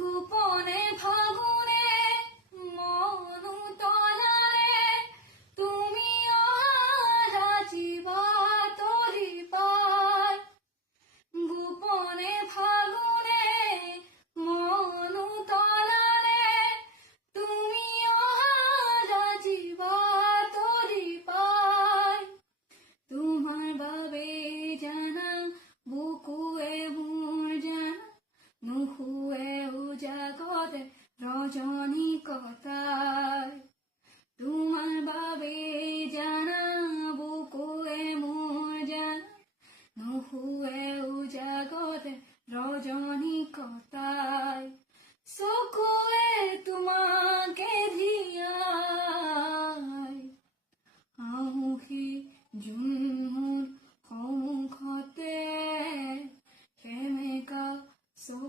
গোপনে ফাগুনে মনু তলাৰে তুমি অহা জীৱা তৰি পাৰ গোপনে ফাগুনে মনু তলাৰে তুমি অহা জীৱা তৰি পাৰ তোমাৰ বাবে জানা বুকুৱে মোৰ জানা নুশুৱে উজাগৰে ৰজনী কটাই তোমাৰ বাবে জানা বুকুৱে মোৰ জানা নুশুৱে উজাগৰে ৰজনী কটাই চকুৱে তোমাকে ধিয়াই আহোহি জোন